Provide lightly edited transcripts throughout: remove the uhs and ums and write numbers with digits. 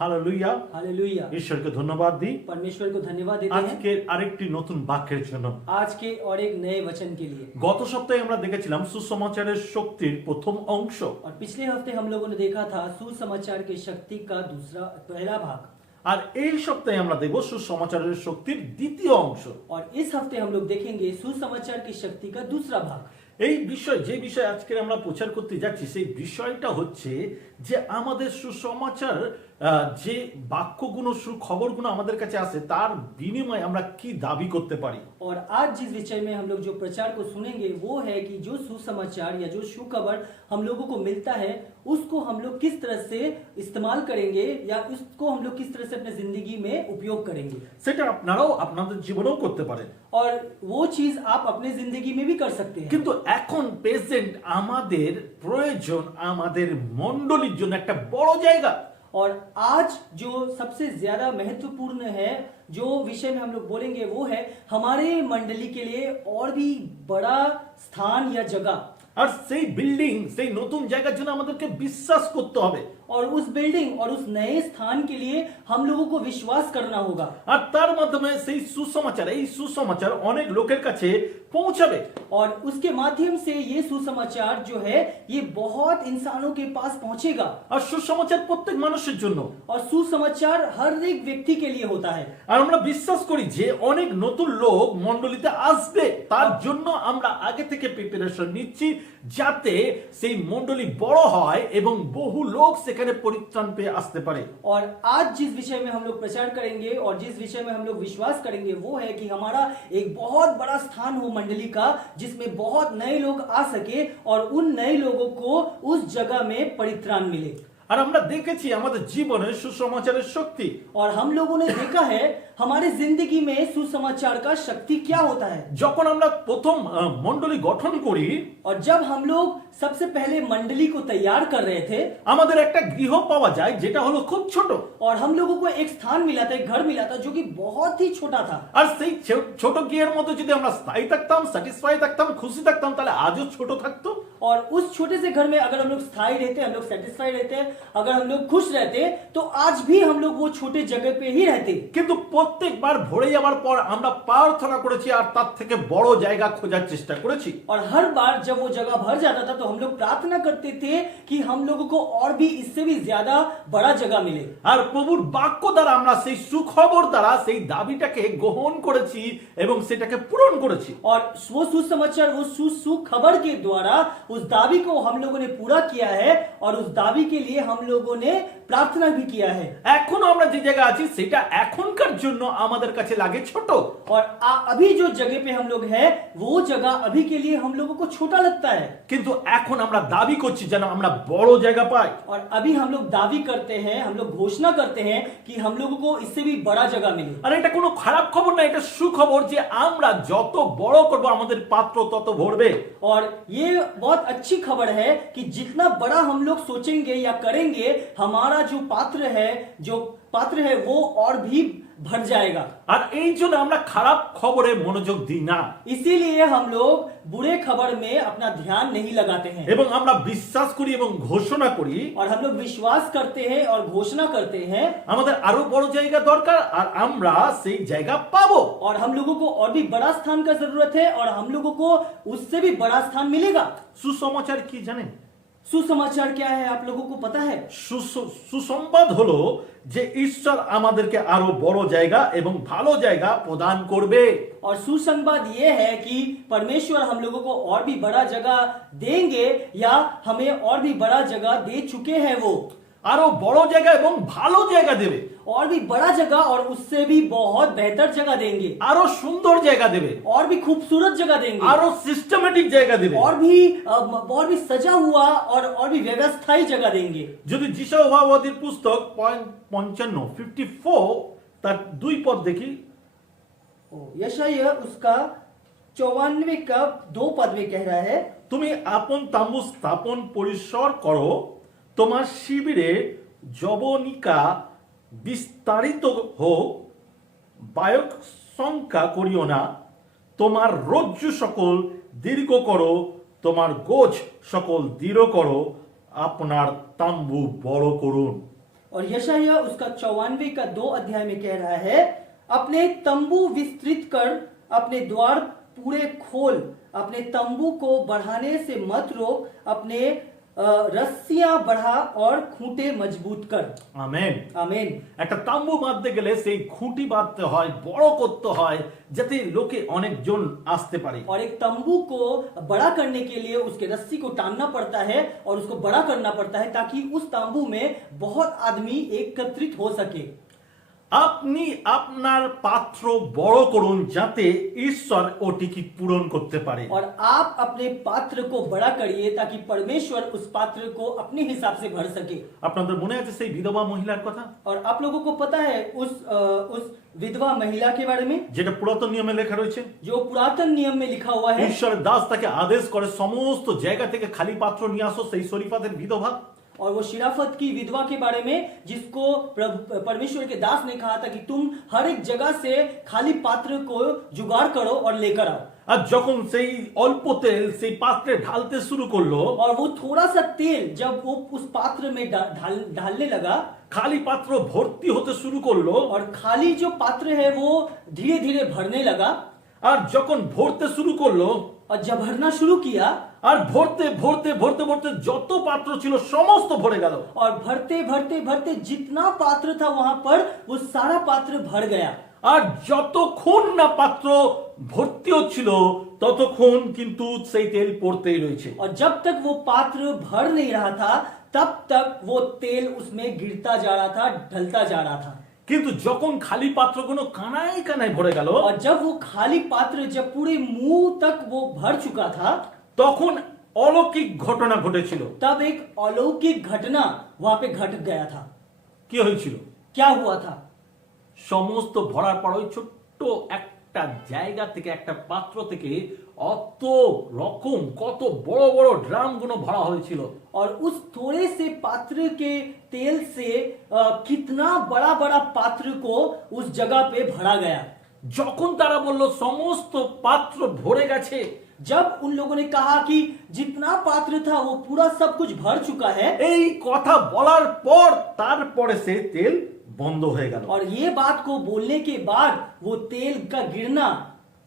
Hallelujah. Hallelujah. ঈশ্বরকে ধন্যবাদ দিই परमेश्वर को धन्यवाद देते हैं আজকে আরেকটি নতুন বাক্যের জন্য। आज के और एक नए वचन के लिए। গত সপ্তাহে আমরা দেখেছিলাম সুসমাচারের শক্তির প্রথম অংশ। और पिछले हफ्ते हम लोगों ने देखा था सुसमाचार की शक्ति का पहला भाग। আর এই সপ্তাহে আমরা দেখব সুসমাচারের শক্তির দ্বিতীয় অংশ। और इस हफ्ते हम लोग देखेंगे सुसमाचार की शक्ति का दूसरा भाग। এই যে বিষয় আজকে আমরা প্রচার করতে যাচ্ছি সেই বিষয়টা হচ্ছে যে আমাদের সুসমাচার যে বাক্যগুলো সুখবরগুলো আমাদের কাছে আসে তার বিনিময়ে আমরা কি দাবি করতে পারি। और आज जिस विषय में हम लोग जो प्रचार को सुनेंगे वो है कि जो सुसमाचार या जो सुखबर हम लोगों को मिलता है उसको हम लोग किस तरह से इस्तेमाल करेंगे या उसको हम लोग किस तरह से अपने जिंदगी में उपयोग करेंगे। সেটা আপনারাও আপনাদের জীবনেও করতে পারেন। और वो चीज आप अपने जिंदगी में भी कर सकते हैं। কিন্তু এখন প্রেজেন্ট আমাদের প্রয়োজন আমাদের মণ্ডলীর জন্য একটা বড় জায়গা। और आज जो सबसे ज्यादा महत्वपूर्ण है जो विषय में हम लोग बोलेंगे वो है हमारे मंडली के लिए और भी बड़ा स्थान या जगह। আর সেই বিল্ডিং সেই নতুন জায়গার জন্য আমাদেরকে বিশ্বাস করতে হবে। और उस बिल्डिंग और उस नए स्थान के लिए हम लोगों को विश्वास करना होगा। আর তার মাধ্যমে সেই সুসমাচার অনেক লোকের কাছে পৌঁছাবে। और उसके माध्यम से ये सुसमाचार जो है ये बहुत इंसानों के पास पहुंचेगा। আর সুসমাচার প্রত্যেক মানুষের জন্য। और सुसमाचार हर एक व्यक्ति के लिए होता है। আর আমরা বিশ্বাস করি যে অনেক নতুন লোক মণ্ডলীতে আসবে তার জন্য আমরা আগে থেকে প্রিপারেশন নিচ্ছি যাতে সেই মণ্ডলী বড় হয় এবং বহু লোক সেখানে পরিত্রাণ পেয়ে আসতে পারে। और आज जिस विषय में हम लोग प्रचार करेंगे और जिस विषय में हम लोग विश्वास करेंगे वो है कि हमारा एक बहुत बड़ा स्थान हो मंडली का जिसमें बहुत नए लोग आ सके और उन नए लोगों को उस जगह में परित्राण मिले। আর আমরা দেখেছি আমাদের জীবনে সুসমাচারের শক্তি। और हम लोगों ने देखा है हमारे जिंदगी में सुसमाचार का शक्ति क्या होता है। যখন আমরা প্রথম মণ্ডলী গঠন করি और जब हम लोग सबसे पहले मंडली को तैयार कर रहे थे আমাদের একটা গৃহ পাওয়া যায় যেটা হলো খুব ছোট। और हम लोगों को एक स्थान मिला था, एक घर मिला था जो कि बहुत ही छोटा था। আর সেই ছোট গৃহের মধ্যে যদি আমরা স্থায়ী থাকতাম, স্যাটিসফাই থাকতাম, খুশি থাকতাম তাহলে আজও ছোট থাকতো। और उस छोटे से घर में अगर हम लोग स्थायी रहते, हम लोग सेटिस्फाई रहते, अगर हम लोग खुश रहते तो आज भी हम लोग वो छोटे जगह पे ही रहते। কিন্তু প্রত্যেকবার ভরে যাওয়ার পর আমরা প্রার্থনা করেছি আর তার থেকে বড় জায়গা খোঁজার চেষ্টা করেছি। और हर बार जब वो जगह भर जाता था तो हम लोग प्रार्थना करते थे कि हम लोगों को और भी इससे भी ज्यादा बड़ा जगह मिले। আর প্রভুর বাক্য দ্বারা আমরা সেই সুখবর দ্বারা সেই দাবিটাকে গ্রহণ করেছি এবং সেটাকে পূরণ করেছি। और वो सुसमाचार वो सुखबर के द्वारा उस दावी को हम लोगों ने पूरा किया है और उस दावी के लिए हम लोगों ने प्रार्थना भी किया है। এখন আমরা যে জায়গা আছি সেটা এখনকার জন্য আমাদের কাছে লাগে ছোট। और अभी जो जगह पे हम लोग हैं वो जगह अभी के लिए हम लोगों को छोटा लगता है। কিন্তু এখন আমরা দাবি করছি যেন আমরা বড় জায়গা পাই। और अभी हम लोग दावी करते हैं, हम लोग घोषणा करते हैं कि हम लोगों को इससे भी बड़ा जगह मिले। আর এটা কোনো খারাপ খবর না, এটা সুখবর যে আমরা যত বড় করব আমাদের পাত্র তত ভরবে। और ये बहुत अच्छी खबर है कि जितना बड़ा हम लोग सोचेंगे या करेंगे हमारा जो पात्र है वो और भी भर जाएगा। আর এই জন্য আমরা খারাপ খবরে মনোযোগ দিই না, इसीलिए हम लोग बुरे खबर में अपना ध्यान नहीं लगाते हैं এবং আমরা বিশ্বাস করি এবং ঘোষণা করি और हम लोग विश्वास करते हैं और घोषणा करते हैं আমাদের আরো বড় জায়গা দরকার আর আমরা সেই জায়গা পাবো। और हम लोगों को और भी बड़ा स्थान का जरूरत है और हम लोगों को उससे भी बड़ा स्थान मिलेगा। সুসমাচার কি জানেন? सुसमाचार क्या है आप लोगों को पता है? সুসংবাদ হলো যে ঈশ্বর আমাদেরকে আরো বড় জায়গা এবং ভালো জায়গা প্রদান করবে। और सुसंवाद ये है कि परमेश्वर हम लोगों को और भी बड़ा जगह देंगे या हमें और भी बड़ा जगह दे चुके हैं। वो আরো বড় জায়গা এবং ভালো জায়গা দেবে, और भी बड़ा जगह और उससे भी बहुत बेहतर जगह देंगे, আরো সুন্দর জায়গা দেবে, और भी खूबसूरत जगह देंगे, আরো সিস্টেমেটিক জায়গা দেবে, और भी सजा हुआ और भी व्यवस्थाई जगह देंगे। যদি যিশায়ার পুস্তক 55 তার 2 পদ দেখি, यशायाह उसका 54 का 2 पद में कह रहा है, তুমি আপন তাম্বু স্থাপন পরিসর করো, তোমার শিবিরে যবনিকা বিস্তারিত হোক, বায়ক সংখ্যা করিও না, তোমার রজ্জু সকল দীর্ঘ করো, তোমার গোছ সকল দৃঢ় করো, আপনার তাম্বু বড় করুন। और यशायाह उसका 94 का 2 अध्याय में कह रहा है, अपने तंबू विस्तृत कर, अपने द्वार पूरे खोल, अपने तंबू को बढ़ाने से मत रोक, अपने रस्सियां बढ़ा और खूंटे मजबूत कर। আমেন। आमीन। একটা তাম্বু বাঁধতে গেলে সেই খুঁটি বাঁধতে হয়, বড় করতে হয়, যাতে লোকে অনেকজন আসতে পারে। और एक तंबू को बड़ा करने के लिए उसके रस्सी को टानना पड़ता है और उसको बड़ा करना पड़ता है ताकि उस तंबू में बहुत आदमी एकत्रित हो सके। আপনি আপনার পাত্র বড় করুন যাতে ঈশ্বর ওটিকে পূরণ করতে পারে। और आप अपने पात्र को बड़ा करिए ताकि परमेश्वर उस पात्र को अपने हिसाब से भर सके। আপনাদের মনে আছে সেই বিধবা মহিলার কথা, और आप लोगों को पता है उस विधवा महिला के बारे में যেটা পুরাতন নিয়মে লেখা রয়েছে। जो पुरातन नियम में लिखा हुआ है। ঈশ্বরের দাস তাকে আদেশ করে সমস্ত জায়গা থেকে খালি পাত্র নিয়ে আসো, সেই শরীফাতের বিধবা। और वो शिराफत की विधवा के बारे में जिसको परमेश्वर के दास ने कहा था कि तुम हर एक जगह से खाली पात्र को जुगाड़ करो और लेकर आओ। আর যখন সেই অল্প তেল সেই পাত্রে ঢালতে শুরু করলো, और वो थोड़ा सा तेल जब वो उस पात्र में ढालने लगा, খালি পাত্র ভর্তি হতে শুরু করলো। और खाली जो पात्र है वो धीरे धीरे भरने लगा। আর যখন ভরতে শুরু করলো, और जब भरना शुरू किया, আর ভরতে ভরতে ভরতে ভরতে যত পাত্র ছিল সমস্ত ভরে গেল। और भरते भरते भरते जितना पात्र था वहां पर वो सारा पात्र भर गया। আর যতক্ষণ না পাত্র ভর্তি হচ্ছিল ততক্ষণ কিন্তু সেই তেল পড়তেই রয়েছে। और जब तक वो पात्र भर नहीं रहा था तब तक वो तेल उसमें गिरता जा रहा था, ढलता जा रहा था। কিন্তু যখন খালি পাত্রগুলো কানায় কানায় ভরে গেল, और जब वो खाली पात्र जब पूरे मुंह तक वो भर चुका था, তখন অলৌকিক ঘটনা ঘটেছিল। तब एक अलौकिक घटना वहां पे घट गया था। কি হয়েছিল? क्या हुआ था? সমস্ত ভরার পর ওই ছোট্ট একটা জায়গা থেকে, একটা পাত্র থেকে অত রকম কত বড় বড় ড্রামগুলো ভরা হয়েছিল। और उस थोड़े से पात्र के तेल से कितना बड़ा बड़ा पात्र को उस जगह पे भरा गया। যখন তারা বলল সমস্ত পাত্র ভরে গেছে, जब उन लोगों ने कहा कि जितना पात्र था वो पूरा सब कुछ भर चुका है, এই কথা বলার পর তারপরে সে তেল বন্ধ হয়ে গেল। और ये बात को बोलने के बाद वो तेल का गिरना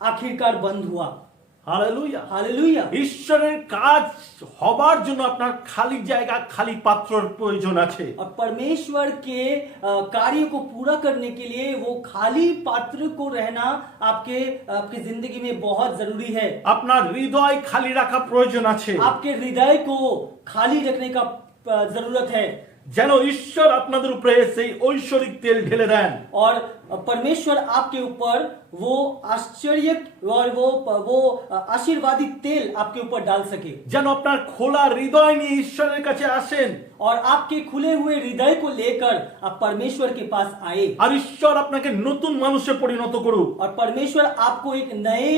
आखिरकार बंद हुआ। হালেলুয়া। हालेलुया। ঈশ্বরের কাজ হবার জন্য আপনার খালি জায়গা, খালি পাত্রের প্রয়োজন আছে। और परमेश्वर के कार्य को पूरा करने के लिए वो खाली पात्र को रहना आपके जिंदगी में बहुत जरूरी है। আপনার হৃদয় খালি রাখা প্রয়োজন আছে, आपके हृदय को खाली रखने का जरूरत है, যেন ঈশ্বর আপনাদের উপরে সেই ঐশ্বরিক তেল ঢেলে দেন। और परमेश्वर आपके ऊपर वो आश्चर्य और वो आशीर्वादी तेल आपके ऊपर डाल सके, যেন আপনার খোলা হৃদয় নিয়ে ঈশ্বরের কাছে আসেন, और आपके खुले हुए हृदय को लेकर आप परमेश्वर के पास आए, আর ঈশ্বর আপনাকে নতুন মানুষে পরিণত করুক। और परमेश्वर आपको एक नए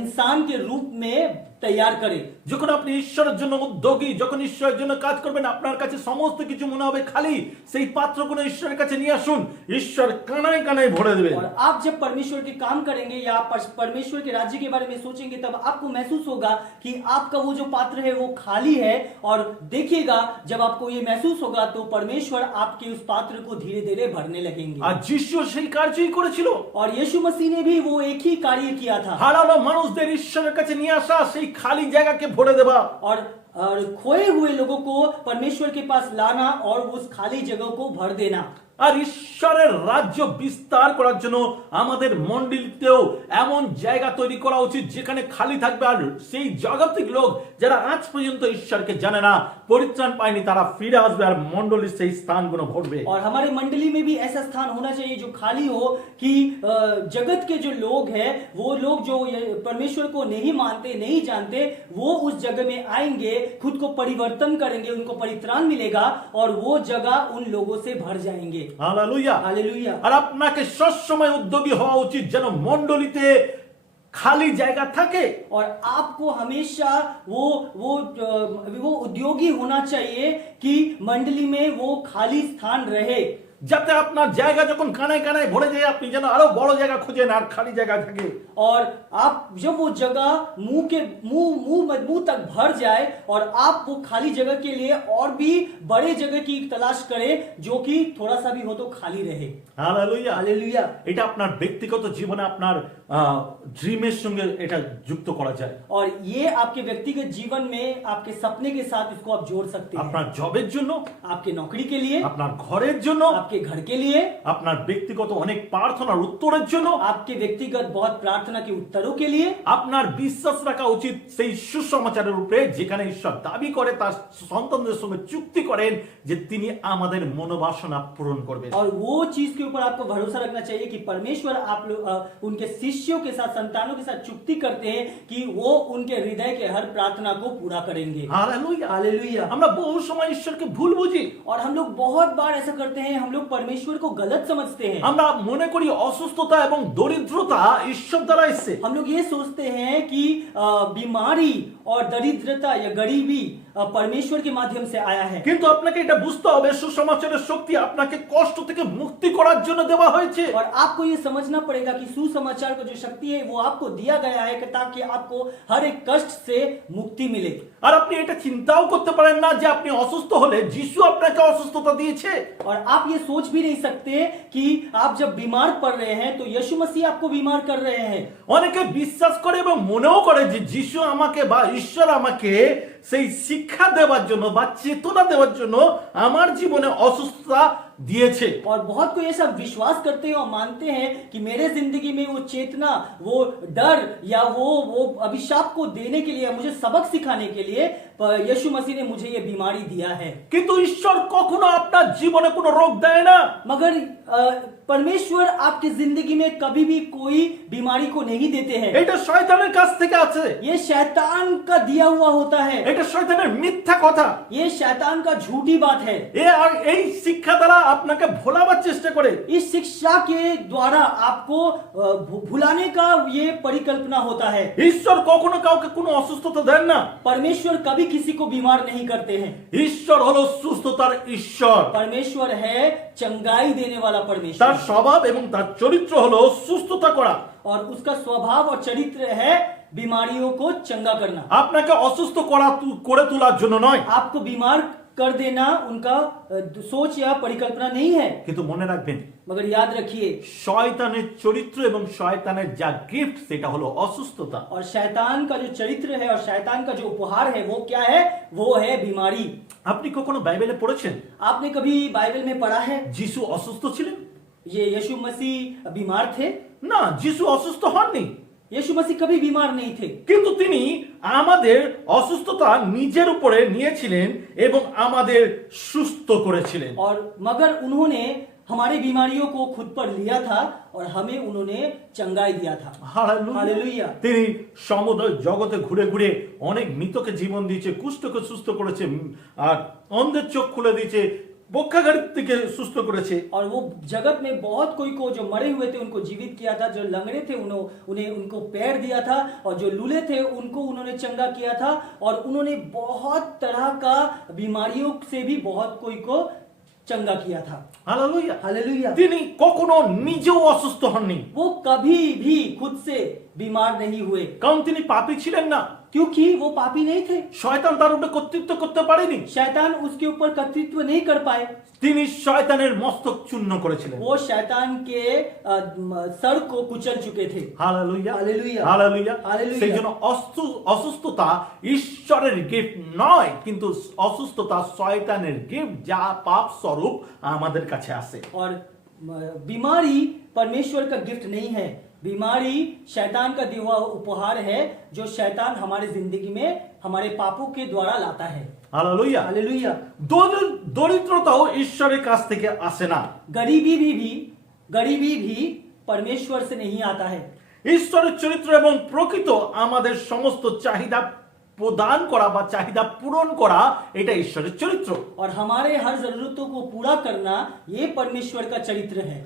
इंसान के रूप में तैयार करे। যখন আপনি ঈশ্বরের জন্য উদ্যোগী, যখন ঈশ্বরের জন্য কাজ করবেন, আপনার কাছে সমস্ত কিছু মনে হবে খালি, সেই পাত্রগুলো ঈশ্বরের কাছে নিয়ে আসুন, ঈশ্বর কানায় কানায় ভরে দেবেন। और आप जब परमेश्वर के काम करेंगे या आप परमेश्वर के राज्य के बारे में सोचेंगे, तब आपको महसूस होगा कि आपका वो जो पात्र है वो खाली है, और देखिएगा जब आपको ये महसूस होगा तो परमेश्वर आपके उस पात्र को धीरे धीरे भरने लगेंगे। আর যিশু সেই কার্যই করেছিল। और यीशु मसीह ने भी वो एक ही कार्य किया था, হারানো মানুষদের ঈশ্বরের কাছে নিয়ে আসা, সেই খালি জায়গাকে ভরে দেওয়া। और खोए हुए लोगों को परमेश्वर के पास लाना और उस खाली जगह को भर देना। আর ঈশ্বরের রাজ্য বিস্তার করার জন্য আমাদের মণ্ডলীতেও এমন জায়গা তৈরি করা উচিত যেখানে খালি থাকবে, আর সেই জাগতিক লোক যারা আজ পর্যন্ত ঈশ্বরকে জানে না, পরিত্রাণ পায়নি, তারা ফিরে আসবে আর মণ্ডলীর সেই স্থানগুলো ভরবে। और हमारे मंडली में भी ऐसा स्थान होना चाहिए जो खाली हो, कि जगत के जो लोग हैं, वो लोग जो परमेश्वर को नहीं मानते, नहीं जानते, वो उस जगह में आएंगे, खुद को परिवर्तन करेंगे, उनको परित्राण मिलेगा और वो जगह उन लोगों से भर जाएंगे। হালেলুয়া। हालेलुया। আর আপনাকে সবসময় উদ্যোগী হওয়া উচিত যেন মণ্ডলীতে খালি জায়গা থাকে। और आपको हमेशा वो उद्योगी होना चाहिए कि मंडली में वो खाली स्थान रहे, যাতে আপনার জায়গা যখন কানায় কানায় ভরে যায় আপনি যেন আরো বড় জায়গা খুঁজেন আর খালি জায়গা থাকে। और आप जब वो जगह मुंह तक भर जाए और आप वो खाली जगह के लिए और भी बड़े जगह की तलाश करें जो कि थोड़ा सा भी हो तो खाली रहे। হালেলুয়া। हालेलुया। এটা আপনার ব্যক্তিগত জীবনে আপনার ড্রিমের সঙ্গে এটা যুক্ত করা যায়। और ये आपके व्यक्तिगत जीवन में आपके सपने के साथ इसको आप जोड़ सकते हैं। আপনার জবের জন্য, आपके नौकरी के लिए, আপনার ঘরের জন্য, आपके घर के लिए, আপনার ব্যক্তিগত অনেক প্রার্থনার উত্তরের জন্য, आपके व्यक्तिगत बहुत प्रार्थना के उत्तरों के लिए। আপনার বিশ্বাস রাখা উচিত সেই সুসমাচারের উপরে যেখানে ঈশ্বর দাবি করে তার সন্তানদের সঙ্গে চুক্তি করেন যে তিনি আমাদের মনোবাসনা পূরণ করবেন। और वो चीज के ऊपर आपको भरोसा रखना चाहिए कि परमेश्वर आप लोग उनके शिष्यों के साथ, संतानों के साथ चुक्ति करते हैं कि वो उनके हृदय के हर प्रार्थना को पूरा करेंगे। হালেলুয়া। हालेलुया। আমরা বহু সময় ঈশ্বরকে ভুল বুঝি। और हम लोग बहुत बार ऐसा करते हैं, हम लोग परमेश्वर को गलत समझते हैं। আমরা মনে করি অসুস্থতা এবং দরিদ্রতা ঈশ্বর দ্বারা এসেছে। हम लोग ये सोचते हैं कि बीमारी और दरिद्रता या गरीबी परमेश्वर के माध्यम से आया है। কিন্তু আপনাকে এটা বুঝতে হবে সুসমাচারের শক্তি আপনাকে কষ্ট থেকে মুক্তি করার জন্য দেওয়া হয়েছে। और आपको ये समझना पड़ेगा कि सुसमाचार का जो शक्ति है वो आपको दिया गया है ताकि आपको हर एक कष्ट से मुक्ति मिले। আর আপনি এটা চিন্তাও করতে পারেন না যে আপনি অসুস্থ হলে যিশু আপনাকে অসুস্থতা দিয়েছে। और आप ये सोच भी नहीं सकते कि आप जब बीमार पड़ रहे हैं तो यीशु मसीह आपको बीमार कर रहे हैं। অনেকে বিশ্বাস করে এবং মনেও করে যে যিশু আমাকে বা ঈশ্বর আমাকে সেই শিক্ষা দেওয়ার জন্য বা চেতনা দেওয়ার জন্য আমার জীবনে অসুস্থতা দিয়েছে। और बहुत कोई ऐसा विश्वास करते हैं और मानते हैं कि मेरे जिंदगी में वो चेतना, वो डर या वो अभिशाप को देने के लिए, मुझे सबक सिखाने के लिए यीशु मसीह ने मुझे ये बीमारी दिया है। কিন্তু ঈশ্বর কখনো আপনার জীবনে কোনো রোগ দেয় না। मगर परमेश्वर आपकी जिंदगी में कभी भी कोई बीमारी को नहीं देते हैं। এটা শয়তানের কাছ থেকে আছে। ये शैतान का दिया हुआ होता है। এটা শয়তানের মিথ্যা কথা। ये शैतान का झूठी बात है। এই শিক্ষা দ্বারা আপনাকে ভোলাবার চেষ্টা করে। इस शिक्षा के द्वारा आपको भुलाने का ये परिकल्पना होता है। ঈশ্বর কখনো কাউকে কোনো অসুস্থতা দেন না। परमेश्वर कभी किसी को बीमार नहीं करते हैं। ঈশ্বর হলো সুস্থতার ঈশ্বর। परमेश्वर है चंगाई देने वाला परमेश्वर। তার স্বভাব এবং তার চরিত্র হলো সুস্থতা করা। और उसका स्वभाव और चरित्र है बीमारियों को चंगा करना। আপনাকে অসুস্থ করে তোলার জন্য নয়। आपको बीमार कर देना उनका सोच या परिकल्पना नहीं है। কিন্তু মনে রাখবেন, मगर याद रखिए, শয়তানের চরিত্র এবং শয়তানের যা গিফট সেটা হলো অসুস্থতা। और शैतान का जो चरित्र है और शैतान का जो उपहार है वो क्या है? वो है बीमारी। আপনি কখনো বাইবেলে পড়েছেন आपने कभी बाइबल में पढ़ा है যিশু অসুস্থ ছিলেন? ये यीशु मसीह बीमार थे? না, যিশু অসুস্থ হননি। यीशु मसीह कभी बीमार नहीं थे। কিন্তু তিনি আমাদের অসুস্থতা নিজের উপরে নিয়েছিলেন এবং আমাদের সুস্থ করেছিলেন। और मगर उन्होंने हमारी बीमारियों को खुद पर लिया था और हमें उन्होंने चंगाई दिया था। हालेलुया। তিনি সমুদ্র জগতে ঘুরে ঘুরে অনেক মৃতকে জীবন দিয়েছে, কুষ্ঠকে সুস্থ করেছে, আর অন্ধের চোখ খুলে দিয়েছে, বক্ষাঘাত থেকে সুস্থ করেছে। और वो जगत में बहुत कोई को जो मरे हुए थे उनको जीवित किया था, जो लंगड़े थे उन्हें उनको पैर दिया था, और जो लूले थे उनको उन्होंने चंगा किया था, और उन्होंने बहुत तरह का बीमारियों से भी बहुत कोई को चंगा किया था। हालेलुया। हालेलुया। তিনি কখনো নিজেও অসুস্থ হননি। वो कभी भी खुद से बीमार नहीं हुए, কারণ তিনি পাপী ছিলেন না। क्योंकि वो पापी नहीं थे। শয়তান তার উপরে কর্তৃত্ব করতে পারেনি। शैतान उसके ऊपर कर्तृत्व नहीं कर पाए। তিনি শয়তানের মস্তক চূর্ণ করেছিলেন। वो शैतान के सर को कुचल चुके थे। হালেলুয়া। हालेलुया। হালেলুয়া। हालेलुया। সেই জন্য অসুস্থতা ঈশ্বরের গিফট নয়, কিন্তু অসুস্থতা শয়তানের গিফট যা পাপ স্বরূপ আমাদের কাছে আসে। और बीमारी परमेश्वर का गिफ्ट नहीं है। बीमारी शैतान का दिया हुआ उपहार है जो शैतान हमारे जिंदगी में हमारे पापों के द्वारा लाता है। हालेलुया। हालेलुया। দরিদ্রতাও ঈশ্বরের কাছ থেকে আসে না। गरीबी भी परमेश्वर से नहीं आता है। ঈশ্বরের চরিত্র এবং প্রকৃত আমাদের সমস্ত চাহিদা প্রদান করা বা চাহিদা পূরণ করা এটা ঈশ্বরের চরিত্র। और हमारे हर जरूरतों को पूरा करना ये परमेश्वर का चरित्र है।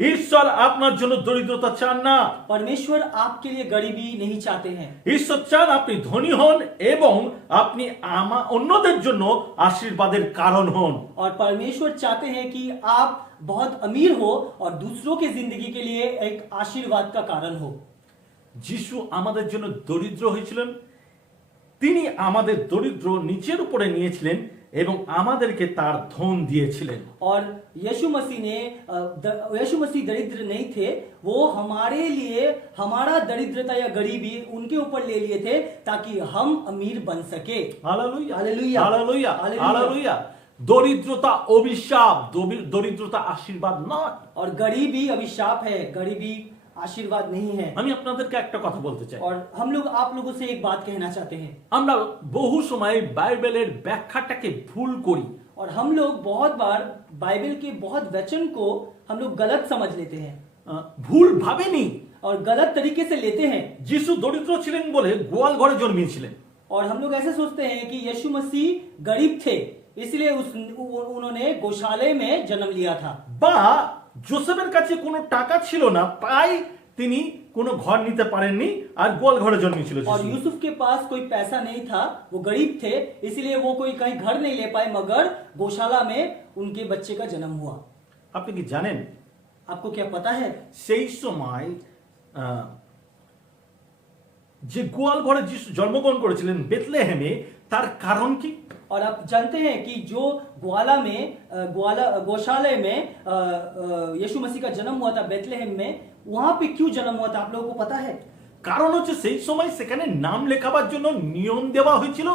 ঈশ্বর আপনার জন্য দরিদ্রতা চান না। परमेश्वर आपके लिए गरीबी नहीं चाहते हैं। ঈশ্বর চান আপনি ধনী হন এবং আপনি অন্যদের জন্য আশীর্বাদের কারণ হন। और परमेश्वर चाहते हैं कि आप बहुत अमीर हो और दूसरों की जिंदगी के लिए एक आशीर्वाद का कारण हो। যিশু আমাদের জন্য দরিদ্র হয়েছিলেন, তিনি আমাদের দরিদ্র নিচের উপরে নিয়েছিলেন এবং আমাদেরকে তার ধন দিয়েছিলেন। और यीशु मसीह दरिद्र नहीं थे, वो हमारे लिए हमारा दरिद्रता या गरीबी उनके ऊपर ले लिए थे ताकि हम अमीर बन सके। Hallelujah hallelujah. Hallelujah hallelujah. Hallelujah. দরিদ্রতা অভিশাপ, দরিদ্রতা আশীর্বাদ নয়। और गरीबी अभिशाप है, गरीबी आशीर्वाद नहीं है। আমি আপনাদেরকে একটা কথা বলতে চাই। और हम लोग आप लोगों से एक बात कहना चाहते हैं। আমরা বহু সময় বাইবেলের ব্যাখ্যাটাকে ভুল করি। और हम लोग बहुत बार बाइबल के बहुत वचन को हम लोग गलत समझ लेते हैं ভুল ভাবেনি। और गलत तरीके से लेते हैं। যিশু দরিদ্র ছিলেন বলে গোয়াল ঘরে জন্মিয়েছিলেন। और हम लोग ऐसे सोचते हैं कि यीशु मसीह गरीब थे, इसलिए उन्होंने गौशाले में जन्म लिया था। বা জোসেফের কাছে কোনো টাকা ছিল না, তাই তিনি কোনো ঘর নিতে পারেননি আর গোয়াল ঘরে জন্মেছিল। और यूसुफ के पास कोई पैसा नहीं था, वो गरीब थे, इसलिए वो कोई कहीं घर नहीं ले पाए, मगर गौशाला में उनके बच्चे का जन्म हुआ। আপনি কি জানেন आपको क्या पता है সেই সময় যে গোয়াল ঘরে যিশু জন্মগ্রহণ করেছিলেন বেথলেহেমে, তার কারণ কি? और आप जानते हैं कि जो गौशाले में यीशु मसीह का जन्म हुआ था बेथलेहेम में, वहां पे क्यों जन्म हुआ था आप लोगों को पता है? কারণ হচ্ছে সেই সময় সেখানে নাম লেখাবার জন্য নিয়ম দেওয়া হয়েছিল।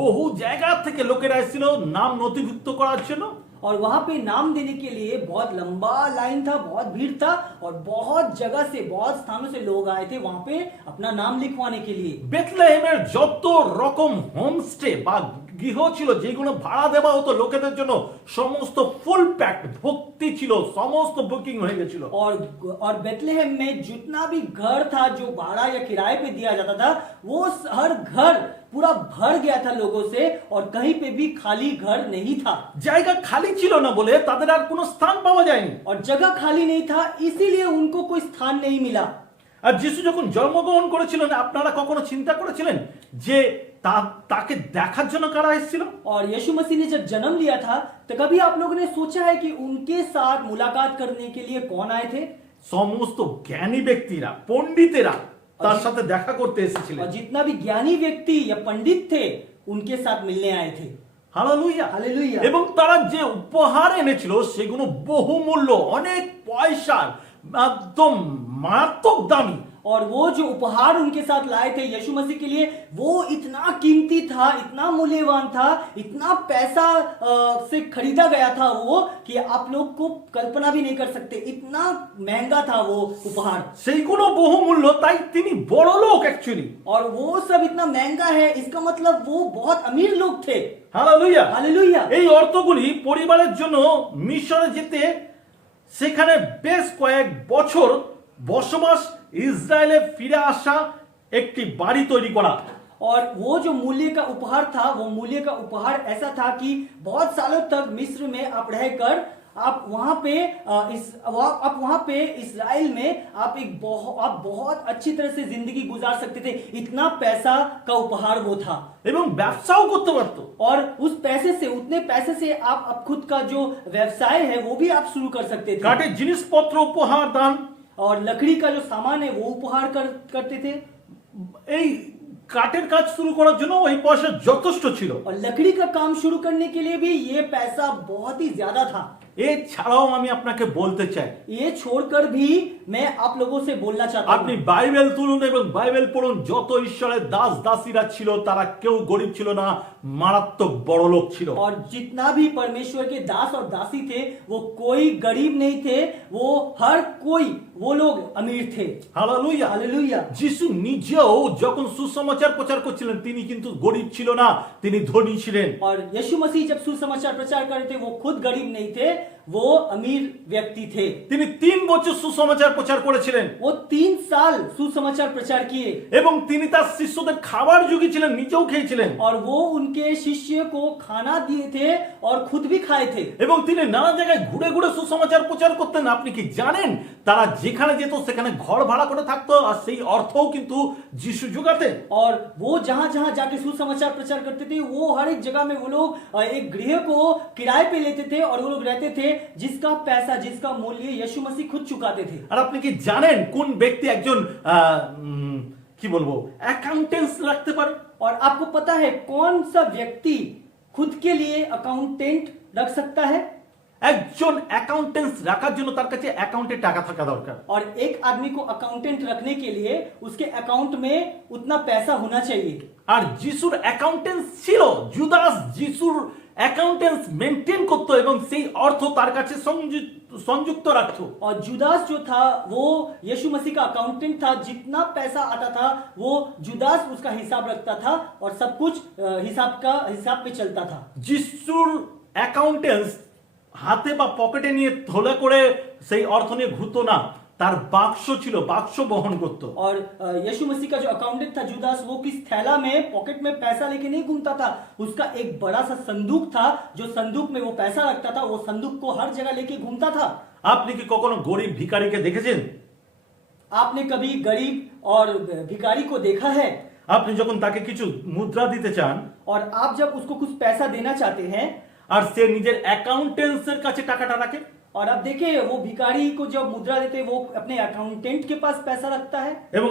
বহু জায়গা থেকে লোকেরা এসেছিল নাম নথিভুক্ত করার জন্য। और वहां पे नाम देने के लिए बहुत लंबा लाइन था, बहुत भीड़ था, और बहुत जगह से, बहुत स्थानों से लोग आए थे वहां पे अपना नाम लिखवाने के लिए। বেথলেহেমের যত রকম হোমস্টে বা গৃহ ছিল যেগুলো ভাড়া দেওয়া হতো লোকেদের জন্য, সমস্ত ফুল প্যাকড ভর্তি ছিল, সমস্ত বুকিং হয়ে গেছিল। और बेथलेहेम में जितना भी घर था जो भाड़ा या किराए पे दिया जाता था, वो हर घर पूरा भर गया था लोगों से, और कहीं पे भी खाली घर नहीं था। জায়গা খালি ছিল না বলে তাদের আর কোনো স্থান পাওয়া যায়নি। और जगह खाली नहीं था, इसीलिए उनको कोई स्थान नहीं मिला। আর যিশু যখন জন্মগ্রহণ করেছিলেন, আপনারা কখনো চিন্তা করেছিলেন যে তাকে দেখার জন্য কারা এসেছিল? और यीशु मसीह ने जब जन्म लिया था, तो कभी आप लोगों ने सोचा है कि उनके साथ मुलाकात करने के लिए कौन आए थे? সমস্ত জ্ঞানী ব্যক্তিরা, পণ্ডিতেরা তার সাথে দেখা করতে এসেছিলেন। और जितना भी ज्ञानी व्यक्ति या पंडित थे, उनके साथ मिलने आए थे। Hallelujah hallelujah. এবং তারা যে উপহার এনেছিল সেগুলো বহুমূল্য, অনেক পয়সার, একদম মারাত্মক দামি। और वो जो उपहार उनके साथ लाए थे यीशु मसीह के लिए, वो इतना कीमती था, इतना मूल्यवान था, इतना पैसा से खरीदा गया था वो, कि आप लोग को कल्पना भी नहीं कर सकते, इतना महंगा था वो उपहार। সেইগুলো বহুমূল্য, তাই তিনি বড় লোক অ্যাকচুয়ালি। और वो सब इतना महंगा है, इसका मतलब वो बहुत अमीर लोग थे। হালেলুয়া। हालेलुया। এই অর্থগুলি পরিবারের জন্য মিশরে যেতে, সেখানে বেশ কয়েক বছর বসবাস, ইসরায়েলে ফিরে আসা, একটি বাড়ি তৈরি করা। और वो जो मूल्य का उपहार था, वो मूल्य का उपहार ऐसा था कि बहुत सालों तक मिस्र में आप रहकर आप वहां पे इस्राएल में आप बहुत अच्छी तरह से जिंदगी गुजार सकते थे, इतना पैसा का उपहार वो था। এবং ব্যবসাও করতে পারতো। और उस पैसे से, उतने पैसे से आप खुद का जो व्यवसाय है वो भी आप शुरू कर सकते थे। কাঠের জিনিসপত্র উপহার দান, और लकड़ी का जो सामान है वो उपहार करते थे। এই কাঠের কাজ শুরু করার জন্য ওই পয়সা যথেষ্ট ছিল। और लकड़ी का काम शुरू करने के लिए भी ये पैसा बहुत ही ज्यादा था। এছাড়াও আমি আপনাকে বলতে চাই, ये छोड़कर भी मैं आप लोगों से बोलना चाहता আপনি हूँ। বাইবেল তুলুন এবং বাইবেল পড়ুন, যত ঈশ্বরের দাস দাসীরা ছিল তারা কেউ গরিব ছিল না, মারাত্মক বড় লোক ছিল। और जितना भी परमेश्वर के दास और दासी थे, वो कोई गरीब नहीं थे, वो हर कोई, वो लोग अमीर थे। হালেলুয়া। हालेलुया। যিশু নিজেও যখন সুসমাচার প্রচার করছিলেন, তিনি কিন্তু গরিব ছিল না, তিনি ধনী ছিলেন। और यीशु मसीह जब सुसमाचार प्रचार कर रहे थे, वो खुद गरीब नहीं थे, वो अमीर व्यक्ति थे। তিনি 3 বছর সুসমাচার প্রচার করেছিলেন वो 3 साल सुसमाचार प्रचार किए এবং তিনি তার শিষ্যদের খাবার জুগিয়েছিলেন, নিজেও খেয়েছিলেন और वो उनके शिष्य को खाना दिए थे और खुद भी खाए थे। এবং তিনি নানা জায়গায় ঘুরে ঘুরে সুসমাচার প্রচার করতেন। আপনি কি জানেন তারা যেখানে যেত সেখানে ঘর ভাড়া করে থাকতো, আর সেই অর্থও কিন্তু যিশু জোগাতেন। और वो जहां जहां जाके सुसमाचार प्रचार करते थे, वो हर एक जगह में वो लोग एक गृह को किराए पे लेते थे और वो लोग रहते थे, जिसका पैसा, जिसका मूल्य यीशु मसीह खुद चुकाते थे। আর আপনি কি জানেন কোন ব্যক্তি একজন কি বলবো অ্যাকাউন্টেন্স রাখতে পারে? और आपको पता है कौन सा व्यक्ति खुद के लिए अकाउंटेंट रख सकता है? একজন অ্যাকাউন্টেন্স রাখার জন্য তার কাছে অ্যাকাউন্টে টাকা থাকা দরকার। और एक आदमी को अकाउंटेंट रखने के लिए उसके अकाउंट में उतना पैसा होना चाहिए। আর যিশুর অ্যাকাউন্টেন্স ছিল, জুদাস যিশুর অ্যাকাউন্টেন্স মেনটেন করতো এবং সেই অর্থ তার কাছে সংযুক্ত রাখতো। और जुदास जो था वो यीशु मसीह का अकाउंटेंट था। जितना पैसा आता था वो जुदास उसका हिसाब रखता था और सब कुछ हिसाब पे चलता था। যিশুর অ্যাকাউন্টেন্স হাতে বা পকেটে নিয়ে থলে করে সেই অর্থ নিয়ে ঘুরতো না, তার বাক্স ছিল, বাক্স বহন করত। और यीशु मसीह का जो अकाउंटेंट था जुदास, वो किस थैला में, पॉकेट में पैसा लेके नहीं घूमता था। उसका एक बड़ा सा संदूक था, जो संदूक में वो पैसा रखता था, वो संदूक को हर जगह लेके घूमता था। আপনি কি কখনো গরিব ভিখারিকে দেখেছেন? आपने कभी गरीब और भिखारी को देखा है? আপনি যখন তাকে কিছু মুদ্রা দিতে চান और आप जब उसको कुछ पैसा देना चाहते हैं আর সে নিজের অ্যাকাউন্টেন্সের কাছে টাকাটা রাখে, और आप देखें वो भिखारी को जब मुद्रा देते हैं वो अपने अकाउंटेंट के पास पैसा रखता है এবং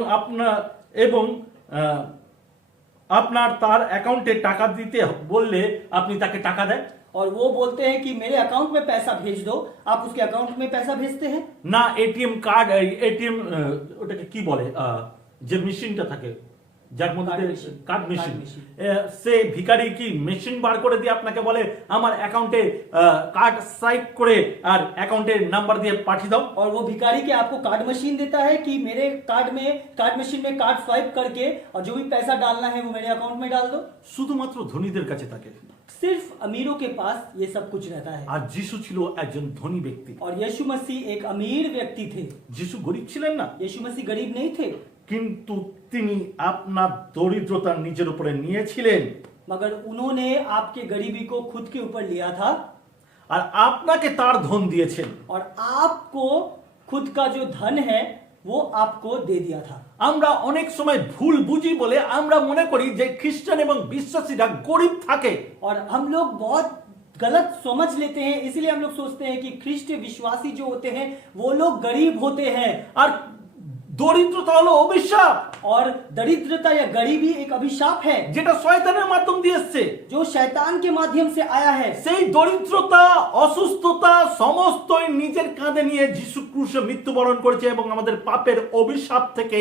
আপনার তার অ্যাকাউন্টে টাকা দিতে বললে আপনি তাকে টাকা দেন और वो बोलते हैं कि मेरे अकाउंट में पैसा भेज दो, आप उसके अकाउंट में पैसा भेजते हैं না। এটিএম কার্ড, এটিএম ওটাকে কি বলে, যে মেশিনটা থাকে যার মধ্যে কার্ড মেশিন, সে ভিখারি কি মেশিন বার করে দিয়ে আপনাকে বলে আমার অ্যাকাউন্টে কার্ড সাইপ করে আর অ্যাকাউন্টের নাম্বার দিয়ে পাঠিয়ে দাও? और वो भिखारी के आपको कार्ड मशीन देता है कि मेरे कार्ड मशीन में कार्ड स्वाइप करके और जो भी पैसा डालना है वो मेरे अकाउंट में डाल दो? শুধুমাত্র ধনীদের কাছে থাকে। सिर्फ अमीरों के पास ये सब कुछ रहता है। আর যিশু ছিল একজন ধনী ব্যক্তি। और यीशु मसीह एक अमीर व्यक्ति थे। যিশু গরিব ছিলেন না, यीशु मसीह गरीब नहीं थे, কিন্তু তিনি আপনার দরিদ্রতা নিজের উপরে নিয়েছিলেন मगर उन्होंने आपके गरीबी को खुद के ऊपर लिया था আর আপনাকে তার ধন দিয়েছেন। और आपको खुद का जो धन है वो आपको दे दिया था। আমরা অনেক সময় ভুল বুঝি বলে আমরা মনে করি যে খ্রিস্টান এবং বিশ্বাসীরা গরিব থাকে। और हम लोग बहुत गलत समझ लेते हैं, इसलिए हम लोग सोचते हैं कि ख्रिस्ट विश्वासी जो होते हैं वो लोग गरीब होते हैं। আর দরিদ্রতা হলো অভিশাপ, और दरिद्रता या गरीबी एक अभिशाप है যেটা শয়তানের মাধ্যম দিয়ে এসেছে। जो शैतान के माध्यम से आया है। সেই দরিদ্রতা, অসুস্থতা সমস্তই নিজের কাঁধে নিয়ে যিশু ক্রুশে মৃত্যুবরণ করেছে এবং আমাদের পাপের অভিশাপ থেকে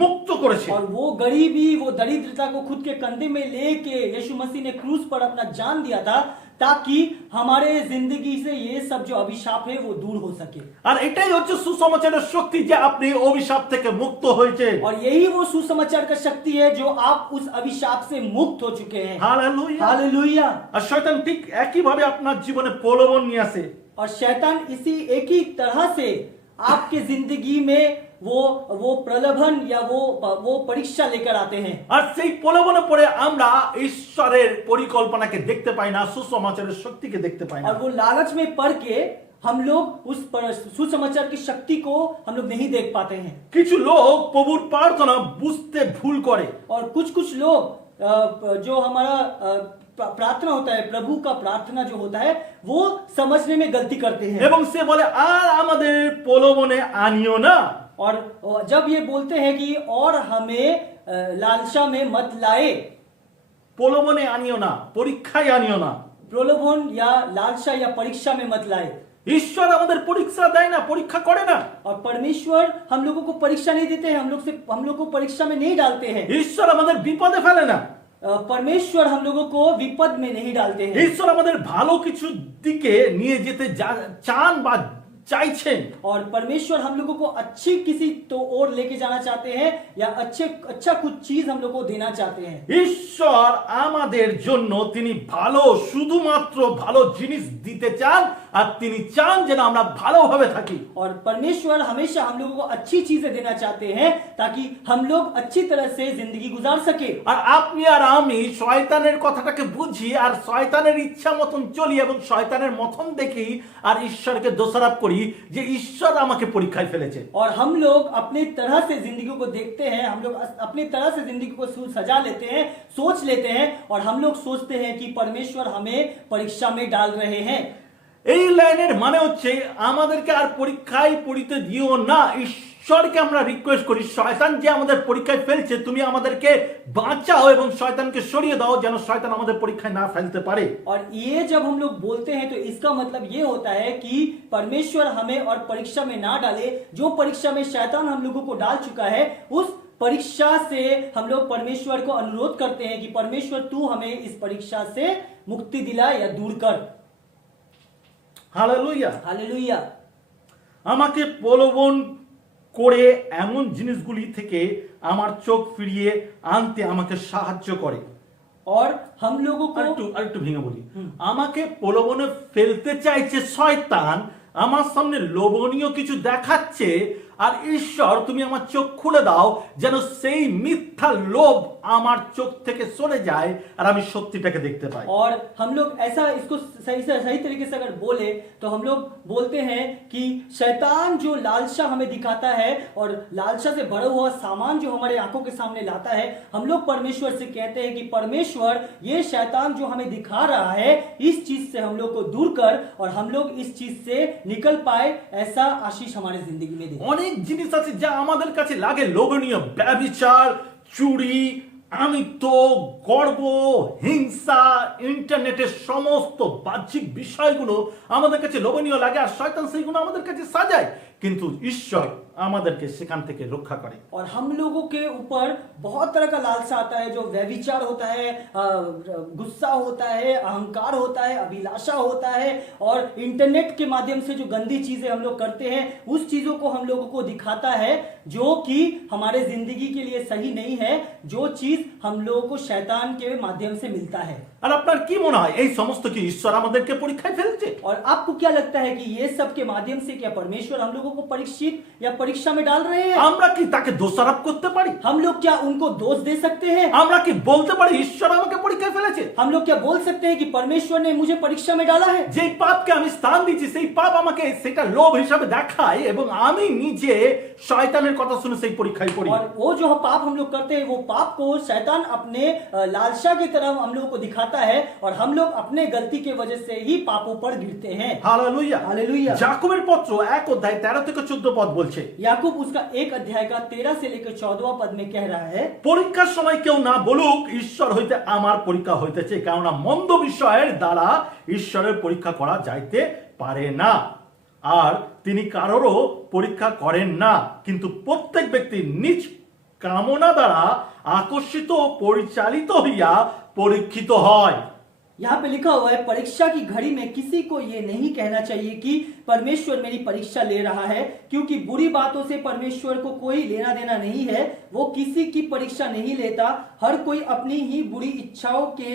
মুক্ত করেছে। और वो गरीबी, वो दरिद्रता को खुद के कंधे में लेके यीशु मसीह ने क्रूस पर अपना जान दिया था ताकि हमारे जिंदगी से ये सब जो अभिशाप है वो दूर हो सके। আর এটাই হচ্ছে সুসমাচারের শক্তি যে আপনি অভিশাপ থেকে মুক্ত হয়েছে। और यही वो सुसमाचार का शक्ति है जो आप उस अभिशाप से मुक्त हो चुके हैं। হালেলুয়া। हालेलुया। আর শয়তান ঠিক একই ভাবে আপনার জীবনে প্রলোভন নিয়ে আসে। और शैतान इसी एक ही तरह से आपके जिंदगी में वो प्रलोभन या वो परीक्षा लेकर आते हैं। আর সেই প্রলোভনে পড়ে আমরা ঈশ্বরের পরিকল্পনাকে দেখতে পাই না, সুসমাচারের শক্তিকে দেখতে পাই না। और वो लालच में पड़ के हम लोग उस सुसमाचार की शक्ति को हम लोग नहीं देख पाते हैं। কিছু লোক প্রভুর প্রার্থনা বুঝতে ভুল করে। और कुछ लोग जो हमारा प्रार्थना होता है, प्रभु का प्रार्थना जो होता है वो समझने में गलती करते हैं। এবং সে বলে আর আমাদের প্রলোভনে আনিও না। और जब ये बोलते हैं कि और हमें लालसा में मत लाए, প্রলোভনে আনিও না, পরীক্ষায় আনিও না। प्रलोभन या लालसा या परीक्षा में मत लाए। ঈশ্বর আমাদের পরীক্ষা দেয় না, পরীক্ষা করে না। और परमेश्वर हम लोगों को परीक्षा नहीं देते हैं, हम लोग को परीक्षा में नहीं डालते हैं। ঈশ্বর আমাদের বিপদে ফেলে না। परमेश्वर हम लोगों को विपद में नहीं डालते हैं। ঈশ্বর আমাদের ভালো কিছু দিকে নিয়ে যেতে চান বা চাইছেন। और परमेश्वर हम लोगों को अच्छी किसी तो और लेके जाना चाहते हैं या अच्छा कुछ चीज हम लोग को देना चाहते हैं। ঈশ্বর আমাদের জন্য তিনি ভালো, শুধুমাত্র ভালো জিনিস দিতে চান আর তিনি চান যেন আমরা ভালোভাবে থাকি। और परमेश्वर हमेशा हम लोगों को अच्छी चीजें देना चाहते हैं ताकि हम लोग अच्छी तरह से जिंदगी गुजार सके। আর আপনি আর আমি শয়তানের কথাটাকে বুঝি আর শয়তানের ইচ্ছা মতন চলি এবং শয়তানের মতন দেখি আর ঈশ্বরকে দোষারোপ করি যে ঈশ্বর আমাকে পরীক্ষায় ফেলেছে। और हम लोग अपने तरह से जिंदगी को देखते हैं, हम लोग अपनी तरह से जिंदगी को सजा लेते हैं, सोच लेते हैं और हम लोग सोचते हैं कि परमेश्वर हमें परीक्षा में डाल रहे हैं। এই লাইনের মানে হচ্ছে আমাদেরকে আর পরীক্ষায় পড়িতে দিও না। ঈশ্বরকে আমরা রিকোয়েস্ট করি, শয়তান যে আমাদের পরীক্ষায় ফেলছে তুমি আমাদেরকে বাঁচাও এবং শয়তানকে সরিয়ে দাও যেন শয়তান আমাদের পরীক্ষায় না ফেলতে পারে। और ये जब हम लोग बोलते हैं तो इसका मतलब ये होता है कि परमेश्वर हमें और परीक्षा में ना डाले। जो परीक्षा में शैतान हम लोगों को डाल चुका है उस परीक्षा से हम लोग परमेश्वर को अनुरोध करते हैं कि परमेश्वर तू हमें इस परीक्षा से मुक्ति दिला या दूर कर। হালেলুয়া। हालेलुया। আমাকে প্রলোভন করে এমন জিনিসগুলি থেকে আমার চোখ ফিরিয়ে আনতে আমাকে সাহায্য করে। और हम लोगों को আরেকটু ভেঙে বলি, আমাকে প্রলোভনে ফেলতে চাইছে শয়তান, আমার সামনে লোভনীয় কিছু দেখাচ্ছে আর ঈশ্বর তুমি আমার চোখ খুলে দাও যেন সেই মিথ্যা লোভ আমার চোখ থেকে সরে যায় আর আমি সত্যিটাকে দেখতে পাই। और हम लोग ऐसा इसको सही तरीके से अगर बोले तो हम लोग बोलते हैं कि शैतान जो लालसा हमें दिखाता है और लालसा से भरा हुआ सामान जो हमारे आंखों के सामने लाता है, हम लोग परमेश्वर से कहते हैं कि परमेश्वर ये शैतान जो हमें दिखा रहा है इस चीज से हम लोग को दूर कर और हम लोग इस चीज से निकल पाए, ऐसा आशीष हमारे जिंदगी में दे। অনেক জিনিস আছে যা আমাদের কাছে লাগে লোভনীয়, ব্যভিচার, চুরি, আমিত্ব, গর্ব, হিংসা, ইন্টারনেটের সমস্ত বাহ্যিক বিষয়গুলো আমাদের কাছে লোভনীয় লাগে আর শয়তান সেইগুলো আমাদের কাছে সাজায়, কিন্তু ঈশ্বর আমাদেরকে সেখান থেকে রক্ষা করে। और हम लोगों के ऊपर बहुत तरह का लालसा आता है जो व्यभिचार होता है, गुस्सा होता है, अहंकार होता है, अभिलाषा होता है और इंटरनेट के माध्यम से जो गंदी चीजें हम लोग करते हैं उस चीजों को हम लोगों को दिखाता है जो कि हमारे जिंदगी के लिए सही नहीं है, जो चीज हम लोगों को शैतान के माध्यम से मिलता है। আর আপনার কি মনে হয় এই সমস্ত কি ঈশ্বর আমাদেরকে পরীক্ষায় ফেলছে? और आपको क्या लगता है कि ये सब के माध्यम से क्या परमेश्वर हम लोगों को परीक्षित या परीक्षा में डाल रहे हैं? আমরা কি তাকে দোষারোপ করতে পারি? हम लोग क्या उनको दोष दे सकते हैं? আমরা কি বলতে পারি ঈশ্বর আমাকে পরীক্ষায় ফেলেছে? हम लोग क्या बोल सकते हैं कि परमेश्वर ने मुझे परीक्षा में डाला है? যেই পাপকে আমি স্থান দিচ্ছি সেই পাপ আমাকে সেটা লোভ হিসাবে দেখায় এবং আমি নিজে শয়তানের কথা শুনে সেই পরীক্ষায় পড়ি। और वो जो पाप हम लोग करते हैं वो पाप को शैतान अपने लालसा की तरह हम लोगों को दिखाता है और हम लोग अपने गलती के वजह से ही पापों पर गिरते हैं। हालेलुया। हालेलुया। যাকবের পত্র 1 অধ্যায় 13 থেকে 14 পদ বলছে, याकूब उसका 1 अध्याय का 13 से लेकर 14वां पद में कह रहा है, পরীক্ষার সময় কেউ না বলুক ঈশ্বর হইতে আমার পরীক্ষা হইতেছে, কারণ মন্দ বিষয়ের দ্বারা ঈশ্বরের পরীক্ষা করা যাইতে পারে না আর তিনি কারোরও পরীক্ষা করেন না, কিন্তু প্রত্যেক ব্যক্তি নিজ কামনা দ্বারা আকর্ষিত ও পরিচালিত হইয়া পরীক্ষিত হয়। यहाँ पे लिखा हुआ है, परीक्षा की घड़ी में किसी को ये नहीं कहना चाहिए कि परमेश्वर मेरी परीक्षा ले रहा है, क्योंकि बुरी बातों से परमेश्वर को कोई लेना देना नहीं है। वो किसी की परीक्षा नहीं लेता, हर कोई अपनी ही बुरी इच्छाओं के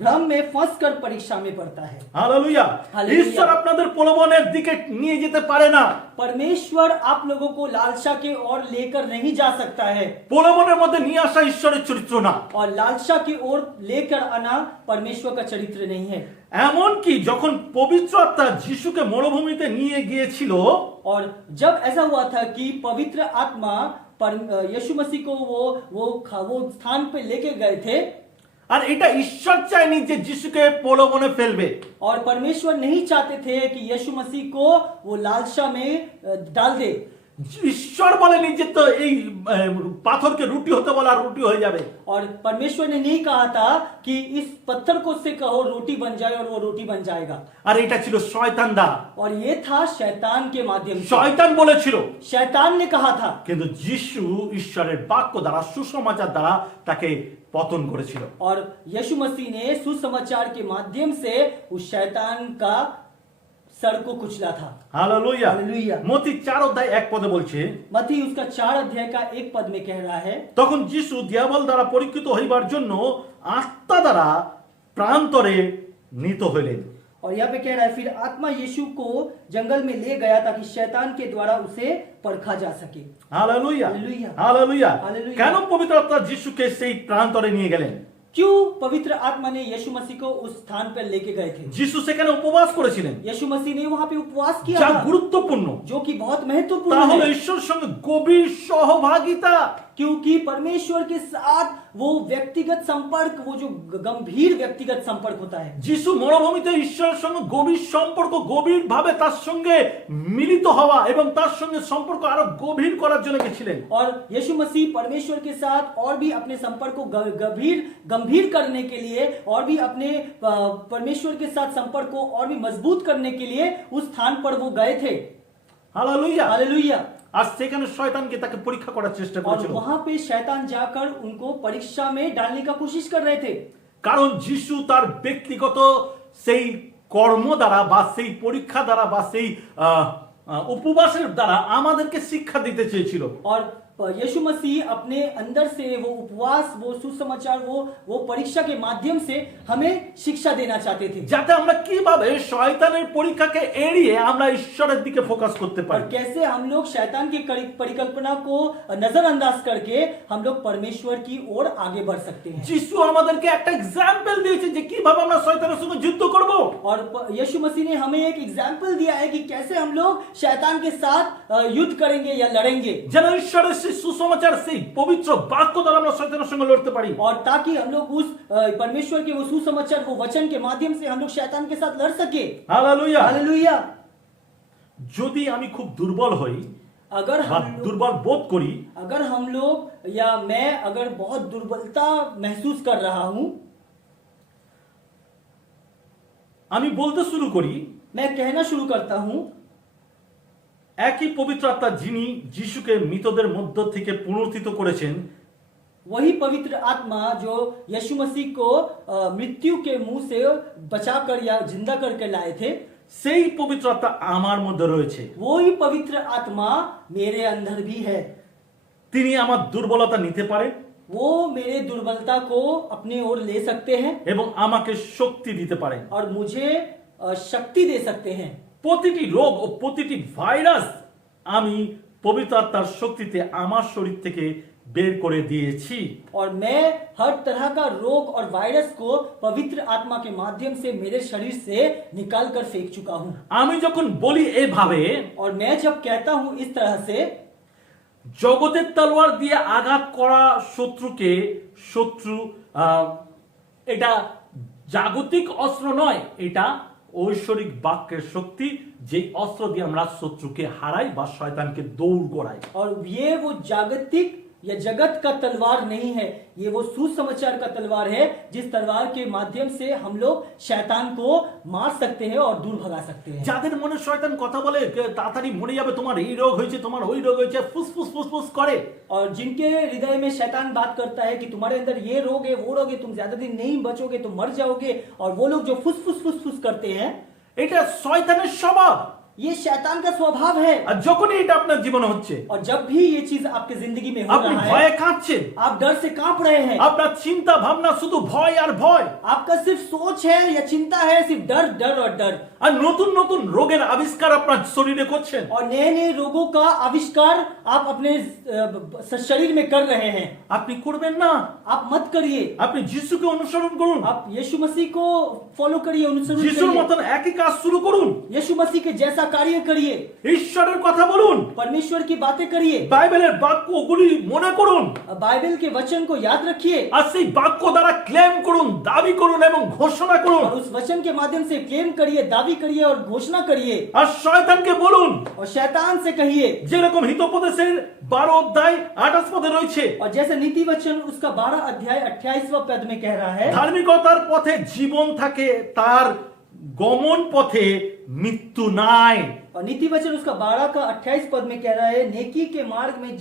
भ्रम में फंसकर परीक्षा में पड़ता है। हालेलुया। हालेलुया। ঈশ্বর আপনাদের প্রলোভনের দিকে নিয়ে যেতে পারে না। परमेश्वर आप लोगों को लालसा के ओर लेकर नहीं जा सकता है প্রলোভনের মধ্যে নিয়ে আসা ঈশ্বরের চরিত্র না। और लालसा की ओर लेकर आना परमेश्वर का चरित्र नहीं है। এমনকি যখন পবিত্র আত্মা যিশুকে মরুভূমিতে নিয়ে গিয়েছিল, और जब ऐसा हुआ था कि पवित्र आत्मा यीशु मसीह को वो स्थान पे लेके गए थे, আর এটা ঈশ্বর চায়নি যে যিশুকে প্রলোভনে ফেলবে। और परमेश्वर नहीं चाहते थे कि यीशु मसीह को वो लालसा में डाल दे। ঈশ্বর বলেনি যে তো এই পাথরকে রুটি হতে বলা আর রুটি হয়ে যাবে। और परमेश्वर ने नहीं कहा था कि इस पत्थर को से कहो रोटी बन जाए और वो रोटी बन जाएगा। আর এটা ছিল শয়তান দ্বারা। और ये था शैतान के माध्यम से। শয়তান বলেছিল, शैतान ने कहा था, কিন্তু যিশু ঈশ্বরের বাক্য দ্বারা সুসমাচার দ্বারা তাকে পতন করেছিল। और यीशु मसीह ने सुसमाचार के माध्यम से उस शैतान का सर को कुचला था। हालेलुया। हालेलुया। মতি 4 অধ্যায় 1 পদে বলছে, मत्ती उसका 4 अध्याय का 1 पद में कह रहा है, তখন যিশু দিয়াবল দ্বারা পরীক্ষিত হইবার জন্য আত্মা দ্বারা প্রান্তরে নীত হইলেন। और यहाँ पे कह रहा है फिर आत्मा यीशु को जंगल में ले गया ताकि शैतान के द्वारा उसे परखा जा सके। Hallelujah hallelujah. Hallelujah hallelujah. কেন পবিত্র আত্মা যিশুকে সেই প্রান্তরে নিয়ে গেলেন? क्यों पवित्र आत्मा ने यीशु मसीह को उस स्थान पर लेके गए थे? যিশু সেখানে উপবাস করেছিলেন, यीशु मसीह ने वहां पे उपवास किया যা था, গুরুত্বপূর্ণ। जो कि बहुत তা महत्वपूर्ण হলো है, ঈশ্বরের সঙ্গে গভীর সহভাগিতা। क्योंकि परमेश्वर के साथ वो व्यक्तिगत संपर्क, वो जो गंभीर व्यक्तिगत संपर्क होता है। যিশু মরুভূমিতে ঈশ্বরের সঙ্গে গভীর সম্পর্ক, গভীর ভাবে তার সঙ্গে মিলিত হওয়া এবং তার সঙ্গে সম্পর্ক আরো গভীর করার জন্য গেছিলেন। और यीशु मसीह परमेश्वर के साथ और भी अपने संपर्क को गंभीर करने के लिए और भी अपने परमेश्वर के साथ संपर्क को और भी मजबूत करने के लिए उस स्थान पर वो गए थे। হালেলুয়া। हालेलुया। আর সেখানে শয়তানকে তাকে পরীক্ষা করার চেষ্টা और করেছিল, वहां पे शैतान जाकर उनको परीक्षा में डालने का कोशिश कर रहे थे, কারণ যিশু তার ব্যক্তিগত সেই কর্ম দ্বারা বা সেই পরীক্ষা দ্বারা বা সেই উপবাসের দ্বারা আমাদেরকে শিক্ষা দিতে চেয়েছিল। और यीशु मसीह अपने अंदर से वो उपवास, वो सुसमाचार, वो परीक्षा के माध्यम से हमें शिक्षा देना चाहते थे, যাতে আমরা কিভাবে শয়তানের পরীক্ষাকে এড়িয়ে আমরা ঈশ্বরের দিকে ফোকাস করতে और পারি। कैसे हम लोग शैतान की परिकल्पना को नजरअंदाज करके हम लोग परमेश्वर की ओर आगे बढ़ सकते हैं। যিশু আমাদেরকে একটা एग्जांपल দিয়েছে যে কিভাবে আমরা শয়তানের সঙ্গে যুদ্ধ করব। और यीशु मसीह ने हमें एक एग्जाम्पल दिया है कि कैसे हम लोग शैतान के साथ युद्ध करेंगे या लड़ेंगे, যেন ঈশ্বরের সেই সুসমাচার, সেই পবিত্র বাক্য দ্বারা আমরা শয়তানের সঙ্গে লড়তে পারি। और ताकि हम लोग उस परमेश्वर के वो सुसमाचार, वो वचन के माध्यम से हम लोग शैतान के साथ लड़ सके। হালেলুয়া। हालेलुया। যদি আমি খুব দুর্বল হই अगर বা हम लोग দুর্বল বোধ করি, अगर हम लोग या मैं अगर बहुत दुर्बलता महसूस कर रहा हूं, আমি বলতে শুরু করি, मैं कहना शुरू करता हूं, একই পবিত্র আত্মা যিনি যিশুকে মৃতদের মধ্য থেকে পুনরুত্থিত করেছেন, वही पवित्र आत्मा जो यीशु मसीह को मृत्यु के मुंह से बचाकर या जिंदा करके लाए थे, সেই পবিত্র আত্মা আমার মধ্যে রয়েছে। वही पवित्र आत्मा मेरे अंदर भी है। তিনি আমার দুর্বলতা নিতে পারেন वो मेरे दुर्बलता को अपने ओर ले सकते हैं এবং আমাকে শক্তি দিতে পারেন। और मुझे शक्ति दे सकते हैं। প্রতিটি রোগ ও প্রতিটি ভাইরাস আমি পবিত্র আত্মার শক্তিতে আমার শরীর থেকে বের করে দিয়েছি। और मैं हर तरह का रोग और वायरस को पवित्र आत्मा के माध्यम से मेरे शरीर से निकाल कर फेंक चुका हूं। আমি যখন বলি এভাবে, और मैं जब कहता हूं इस तरह से, জগতের তলোয়ার দিয়ে আঘাত করা শত্রুকে শত্রু এটা জাগতিক অস্ত্র নয়, এটা ঐশ্বরিক বাক্যের শক্তি, যে অস্ত্র দিয়ে আমরা শত্রুকে হারাই বা শয়তানকে দৌড় করাই। और ये वो जागतिक या जगत का तलवार नहीं है, ये वो सुसमाचार का तलवार है जिस तलवार के माध्यम से हम लोग शैतान को मार सकते हैं और दूर भगा सकते हैं। যাদের মনে শয়তান কথা বলে তাড়াতাড়ি মরে যাবে, তোমার এই রোগ হয়েছে, তোমার ওই রোগ হয়েছে, ফুসফুস ফুসফুস করে, और जिनके हृदय में शैतान बात करता है कि तुम्हारे अंदर ये रोग है, वो रोग है, तुम ज्यादा दिन नहीं बचोगे, तुम मर जाओगे, और वो लोग जो फुसफुस फुसफुस करते हैं, এটা শয়তানের স্বভাব। ये शैतान का स्वभाव है। আর যখনই এটা আপনার জীবনে হচ্ছে, और जब भी ये चीज आपके जिंदगी में हो আপনি रहा ভয়ে है, কাঁপছেন, आप डर से कांप रहे हैं, আপনার চিন্তা ভাবনা শুধু ভয় আর ভয়, आपका सिर्फ सोच है या चिंता है, सिर्फ डर डर और डर, আর নতুন নতুন রোগের আবিষ্কার আপনার শরীরে করছেন, और नए नए रोगों का आविष्कार आप अपने शरीर में कर रहे हैं। আপনি করবেন না। आप मत करिए, আপনি যিশুকে অনুসরণ করুন, आप यीशु मसीह को फॉलो करिए, अनुसरण যিশুর करिए, মতন একই কাজ শুরু করুন, यीशु मसीह के जैसा कार्य करिए, ঈশ্বরের কথা বলুন, परमेश्वर की बातें करिए, বাইবেলের বাক্যগুলি মনে করুন, बाइबल के वचन को याद रखिए, আর সেই বাক্য দ্বারা ক্লেম করুন, দাবি করুন এবং ঘোষণা করুন। और उस वचन के माध्यम से क्लेम करिए, दावी करिए और घोषणा करिए, আর শয়তানকে বলুন, और शैतान से कहिए, যেরকম হিতোপদেশের 12 অধ্যায় 28 পদে রয়েছে, और जैसे नीति वचन उसका 12 अध्याय 28वां पद में कह रहा है, ধার্মিকতার পথে জীবন থাকে, তার গমন পথে মৃত্যু নাই। और नीति वचन उसका 12 का 28 पद में कह रहा है, नेकी के मार्ग में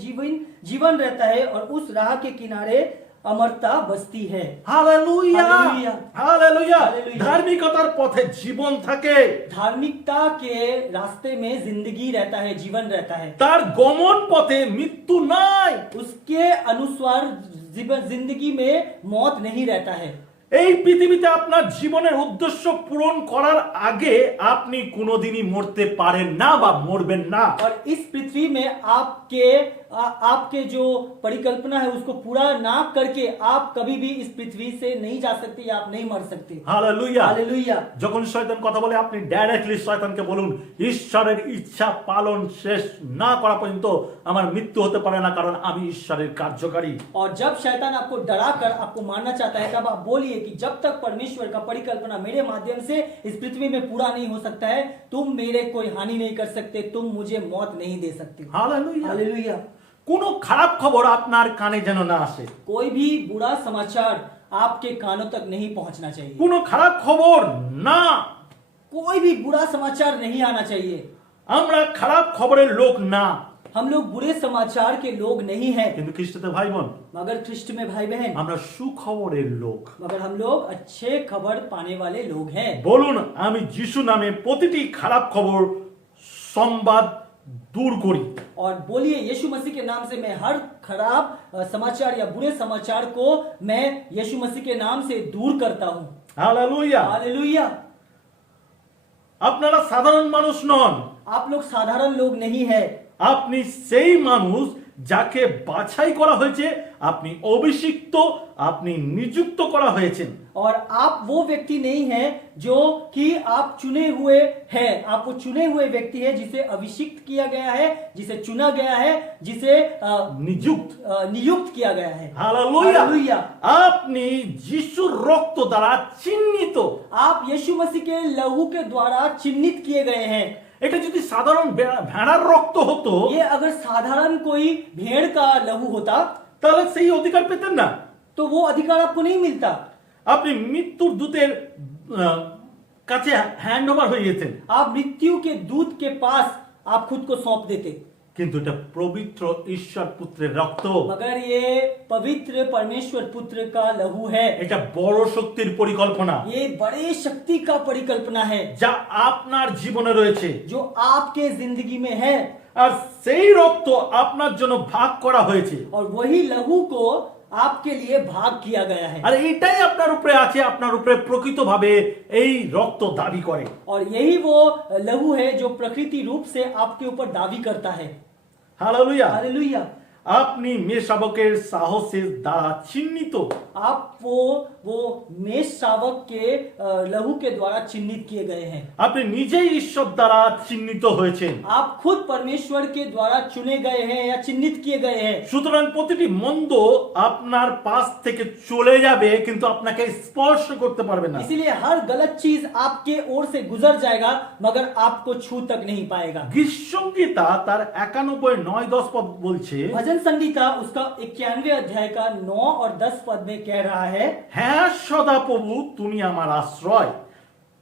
जीवन रहता है और उस राह के किनारे अमरता बसती है। Hallelujah, hallelujah. হালেলুয়া। हालेलुया। ধার্মিকতার পথে জীবন থাকে, धार्मिकता के रास्ते में जिंदगी रहता है, जीवन रहता है, তার গমন পথে মৃত্যু নাই। उसके अनुसार जिंदगी में मौत नहीं रहता है। এই পৃথিবীতে আপনার জীবনের উদ্দেশ্য পূরণ করার আগে আপনি কোনোদিনই মরতে পারেন না বা মরবেন না। और इस पृथ्वी में आपके जो परिकल्पना है उसको पूरा ना करके आप कभी भी इस पृथ्वी से नहीं जा सकते या आप नहीं मर सकते। হালেলুয়া। हालेलुया। যখন শয়তান কথা বলে আপনি ডাইরেক্টলি শয়তানকে বলুন ঈশ্বরের ইচ্ছা পালন শেষ না করা পর্যন্ত আমার মৃত্যু হতে পারে না, কারণ আমি ঈশ্বরের কার্যকারী। और जब शैतान आपको डरा कर आपको मारना चाहता है तब आप बोलिए कि जब तक परमेश्वर का परिकल्पना मेरे माध्यम से इस पृथ्वी में पूरा नहीं हो सकता है, तुम मेरे कोई हानि नहीं कर सकते, तुम मुझे मौत नहीं दे सकते। হালেলুয়া। हालेलुया। কোনো খারাপ খবর আপনার কানে যেন না আসে। कोई भी बुरा समाचार आपके कानों तक नहीं पहुंचना चाहिए। কোনো খারাপ খবর না। कोई भी बुरा समाचार नहीं आना चाहिए। আমরা খারাপ খবরের লোক না, हम लोग बुरे समाचार के लोग नहीं हैं, কিন্তু খ্রিস্টতে ভাই বোন मगर ख्रिस्ट में भाई बहन, আমরা সুখবরের लोक। मगर हम लोग अच्छे खबर पाने वाले लोग हैं। বলুন আমি যিশু নামে প্রতিটি খারাপ খবর সংবাদ দূর করি। और बोलिए यीशु मसीह के नाम से मैं हर खराब समाचार या बुरे समाचार को मैं यीशु मसीह के नाम से दूर करता हूँ। হালেলুয়া। हालेलुया। আপনারা সাধারণ মানুষ নন, आप लोग साधारण लोग नहीं है, আপনি সেই মানুষ যাকে বাছাই করা হয়েছে, আপনি অভিষিক্ত, আপনি নিযুক্ত করা হয়েছেন। और आप वो व्यक्ति नहीं है जो कि आप चुने हुए हैं, आप वो चुने हुए व्यक्ति है जिसे अभिषिक्त किया गया है, जिसे चुना गया है, जिसे नियुक्त किया गया है। হালেলুয়া। हालेलुया। আপনি যিশুর রক্ত দ্বারা চিহ্নিত। आप यीशु मसीह के लहू के द्वारा चिन्हित किए गए हैं। এটা যদি সাধারণ ভেড়ার রক্ত হতো ये अगर साधारण कोई भेड़ का लहू होता তাহলে সেই অধিকার পেতেন না। तो वो अधिकार आपको नहीं मिलता। আপনি মৃত্যুর দূতের কাছে হ্যান্ড ওভার হয়ে যেতেন, आप मृत्यु के दूत के पास आप खुद को सौंप देते। কিন্তু এটা পবিত্র ঈশ্বর পুত্রের রক্ত। मगर ये पवित्र परमेश्वर पुत्र का लहू है, এটা বড় শক্তির পরিকল্পনা ये बड़े शक्ति का परिकल्पना है যা আপনার জীবনে রয়েছে, जो आपके जिंदगी में है। আর সেই রক্ত আপনার জন্য ভাগ করা হয়েছে। और वही लहू को आपके लिए भाग किया गया है। আর এটাই আপনার উপরে আছে, আপনার উপরে প্রকৃতভাবে এই রক্ত দাবি করে। और यही वो लहू है जो प्रकृति रूप से आपके ऊपर दावी करता है। হালেলুয়া। हालेलुया। আপনি মেষশাবকের সাহসের দ্বারা চিহ্নিত। आप वो मेष शावक के लहू के द्वारा चिन्हित किए गए हैं। আপনি নিজেই ঈশ্বর দ্বারা চিহ্নিত হয়েছেন। आप खुद परमेश्वर के द्वारा चुने गए हैं या चिन्हित किए गए हैं। সুতরাং প্রতিটি মন্দ আপনার পাশ থেকে চলে যাবে, কিন্তু আপনাকে স্পর্শ করতে পারবে না। इसीलिए हर गलत चीज आपके ओर से गुजर जाएगा मगर आपको छू तक नहीं पाएगा। গীতসংগীতা তার 91:9-10 পদ বলছে, भजन संगीता उसका 91 अध्याय का 9 और 10 पद में कह रहा है, হ্যাঁ সদা প্রভু তুমি আমার আশ্রয়,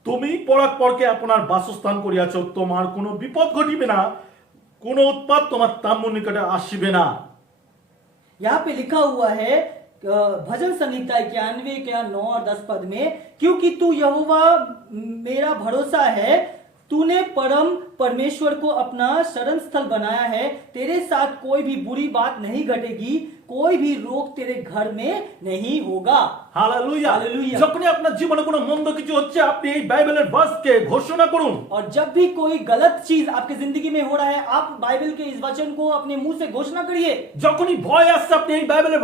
তুমি পরাৎপরকে আপনার বাসস্থান করিয়াছ, তোমার কোনো বিপদ ঘটিবে না, কোনো উৎপাত তোমার তাম্বুর নিকটে আসিবে না। यहाँ पे लिखा हुआ है भजन संहिता 91 के 9 और 10 पद में, क्योंकि तू यहोवा मेरा भरोसा है, तूने परम परमेश्वर को अपना शरण स्थल बनाया है, तेरे साथ कोई भी बुरी बात नहीं घटेगी, कोई भी रोग तेरे घर में नहीं होगा। হালেলুয়া। हालेलुया। যখনই আপনার জীবনে কোনো মন্দ কিছু হচ্ছে, আপনি এই বাইবেলের ভার্সকে ঘোষণা করুন। और जब भी कोई गलत चीज आपकी जिंदगी में हो रहा है, आप बाइबल के इस वचन को अपने मुंह से घोषणा करिए। যখনই ভয় আসছে, আপনি এই বাইবেলের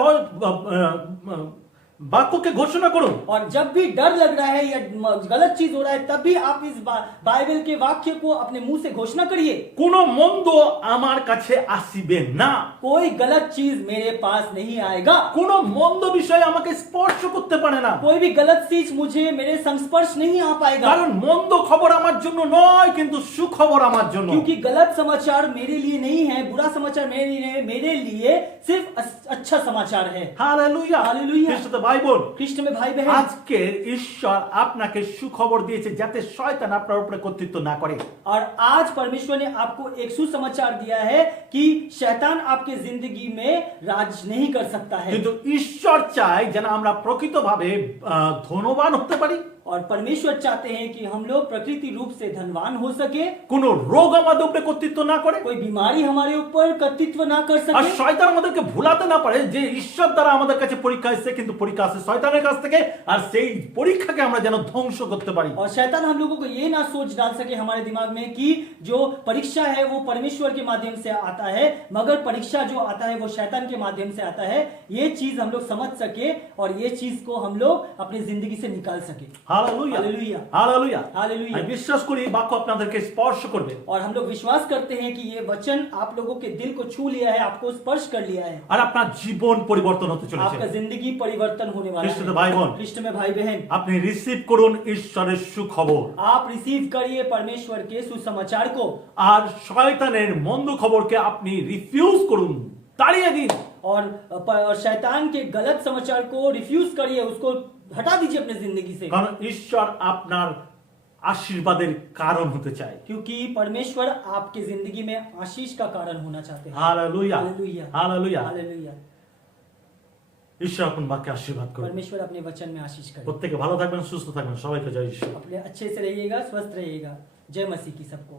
বাক্যকে ঘোষণা করুন। और जब भी डर लग रहा है या गलत चीज हो रहा है, तब भी आप इस बाइबल के वाक्य को अपने मुंह से घोषणा करिए। কোনো মন্দ আমার কাছে আসিবে না, कोई गलत चीज मेरे पास नहीं आएगा, কোনো মন্দ বিষয় আমাকে স্পর্শ করতে পারে না, कोई भी गलत चीज मुझे मेरे संस्पर्श नहीं आ पाएगा। কারণ মন্দ খবর আমার জন্য নয়, কিন্তু সুখবর আমার জন্য। क्योंकि गलत समाचार मेरे लिए नहीं है, बुरा समाचार मेरे लिए सिर्फ अच्छा समाचार है। হালেলুয়া। हालेलुया। খ্রিস্টতে ভাই বোন, कृष्ण में भाई बहन, আজকে ঈশ্বর আপনাকে সুখবর দিয়েছে যাতে শয়তান আপনার উপরে কর্তৃত্ব না করে। और आज परमेश्वर ने आपको एक सुसमाचार दिया है कि शैतान आपके जिंदगी में राज नहीं कर सकता है। কিন্তু ঈশ্বর চায় যেন আমরা প্রকৃতভাবে ধনবান হতে পারি। और परमेश्वर चाहते हैं कि हम लोग प्रकृति रूप से धनवान हो सके, কোনো রোগ আমাদের উপরে কর্তৃত্ব না করে, कोई बीमारी हमारे ऊपर कर्तृत्व ना कर আর सके, শয়তান আমাদেরকে ভুলাতে না পারে যে ঈশ্বর দ্বারা আমাদের কাছে পরীক্ষা এসেছে, কিন্তু পরীক্ষা আসে শয়তানের কাছ থেকে, আর সেই পরীক্ষাকে আমরা যেন ধ্বংস করতে পারি। और शैतान हम लोगों को ये ना सोच डाल सके हमारे दिमाग में कि जो परीक्षा है वो परमेश्वर के माध्यम से आता है, मगर परीक्षा जो आता है वो शैतान के माध्यम से आता है। ये चीज हम लोग समझ सके और ये चीज को हम लोग अपनी जिंदगी से निकाल सके। Hallelujah, hallelujah, hallelujah. हालेलुया। আমি বিশ্বাস করি এই বাক্য আপনাদেরকে স্পর্শ করবে, और हम लोग विश्वास करते हैं कि ये वचन आप लोगों के दिल को छू लिया है, आपको स्पर्श कर लिया है, আর আপনার জীবন পরিবর্তন হতে চলেছে। आपका जिंदगी परिवर्तन होने वाला খ্রিস্টতে ভাই বোন, है। ख्रिस्ट में भाई बहन, আপনি রিসিভ করুন ঈশ্বরের সুখবর, आप रिसीव करिए परमेश्वर के सुसमाचार को, আর শয়তানের মন্দ খবরকে আপনি রিফিউজ করুন, তাড়িয়ে দিন। और शैतान के गलत समाचार को रिफ्यूज करिए, उसको हटा दीजिए अपने जिंदगी से, কারণ ঈশ্বর আপনার আশীর্বাদের কারণ হতে চায়। क्योंकि परमेश्वर आपके जिंदगी में आशीष का कारण होना चाहते हैं। Hallelujah, hallelujah, hallelujah. हालेलुया। ঈশ্বর আপন বাক্যে আশীর্বাদ করুন। परमेश्वर अपने वचन में आशीष करे। প্রত্যেকে ভালো থাকবেন, সুস্থ থাকবেন, সবাইকে জয় ঈশ্বর। अपने अच्छे से रहिएगा, स्वस्थ रहिएगा। जय मसीह की सबको।